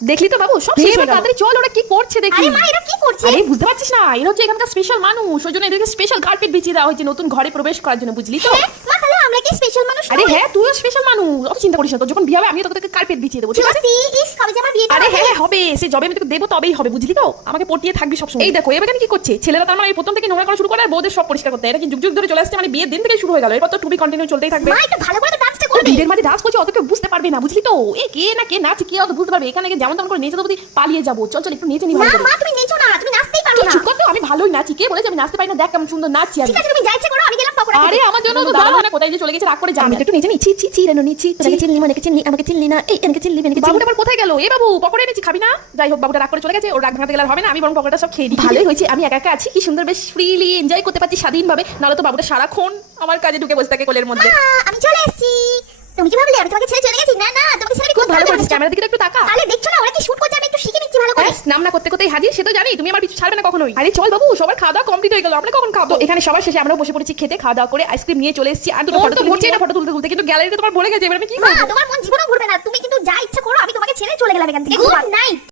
দেখলি তো বাবু সব শেষ হয়ে গেল। তাড়াতাড়ি চল, ওরা কি করছে দেখি। আরে মা এরা কি করছে? আরে বুঝতে পারছিস না, এরা হচ্ছে এখানকার স্পেশাল মানুষ, ওই জন্য এদেরকে স্পেশাল কার্পেট বিছিয়ে দেওয়া হয়েছে নতুন ঘরে প্রবেশ করার জন্য, বুঝলি তো? মা তাহলে আমরা কি স্পেশাল মানুষ? আরে হ্যাঁ, তুইও স্পেশাল মানুষ, অত চিন্তা করিস না। তোর যখন বিয়ে হবে আমি তোকে কার্পেট বিছিয়ে দেবো, ঠিক আছে? ইস কবে যে আমার বিয়ে? আরে হ্যাঁ হবে, সে জবে আমি তোকে দেবো তবেই হবে, বুঝলি তো? আমাকে পটিয়ে থাকবি সবসময়। এই দেখো এবার কি করছে ছেলেরা, তার মানে এই প্রথম থেকে নোংরা করা শুরু করে আর বউদের সব পরিষ্কার করতে। এটা কি যুগ যুগ ধরে চলে আসছে, মানে বিয়ের দিন থেকে শুরু হয়ে গেল। এরপর তো টুবি কন্টিনিউ চলতেই থাকবে। মা একটু ভালো করে তো ডান্সটা করবে। ভিড়ের মাঝে ডান্স করছে, অত কেউ বুঝতে পারবে না, বুঝলি তো? এ কে না কে নাচ কে অত বুঝতে পারবে? এখানে যেমন তেমন করে নেচে দেবো, পালিয়ে যাবো। চল চল একটু নেচে নি ভালো না করে। মা তুমি নেচো না, তুমি নাচতেই পারো তুই না। চুপ কর তো, আমি ভালোই নাচি। কে বলেছে আমি নাচতে পারি না? দেখ কেমন সুন্দর নাচছি আমি। ঠিক আছে তুমি যা ইচ্ছে করো, আমি গেলাম পকোড়া আরে আমার জন্য তো দাঁড়াও না, কোথায় যে চলে গেছে রাগ করে যাবে। আমি তো একটু নেচে নিচ্ছি। ছি ছি রেনো নিচ্ছি। তোকে চিনলি মানে চিনলি, আমাকে চিনলি না। এই এনেকে চিনলি মানে বাবুটা আবার কোথায় গেল? এ বাবু পকোড়া এনেছি, খাবি না? যাই হোক বাবুটা রাগ করে চলে গেছে, ওর রাগ ভাঙাতে গেলে আর হবে না। আমি বরং পকোড়া সব খেয়ে দিই। ভালোই হয়েছে আমি একা একা আছি, কি সুন্দর বেশ ফ্রিলি এনজয় করতে পারছি স্বাধীনভাবে। নাহলে তো বাবুটা সারাক্ষণ আমার কাজে ঢুকে বসে থাকে কোলের মধ্যে। মা আমি চলে এসেছি। তুমি কি ভাবলে আমি তোমাকে ছেড়ে চলে গেছি? না না, তোমাকে ছেড়ে খুব ভালো করেছিস, ক্যামেরার দিকে একটু তাকা। তাহলে দেখছো না ওরা কি শুট করছে, আমি একটু শিখে নিচ্ছি ভালো করে। নাম না করতে করতেই হাজির, সে তো জানি তুমি আমার পিছু ছাড়বে না কখনোই। আরে চল বাবু, সবার খাওয়া দাওয়া কমপ্লিট হয়ে গেল, আমরা কখন খাবো? এখানে সবার শেষে আমরা বসে পড়েছি খেতে, খাওয়া দাওয়া করে আইসক্রিম নিয়ে চলে এসেছি। আর দুটো ফটো তুলছি না, ফটো তুলতে তুলতে কিন্তু গ্যালারিতে তোমার ভরে গেছে। এবার আমি কি মা করব? তোমার মন জীবনেও ঘুরবে না, তুমি কিন্তু যা ইচ্ছা করো, আমি তোমাকে ছেড়ে চলে গেলাম এখান থেকে। Good night.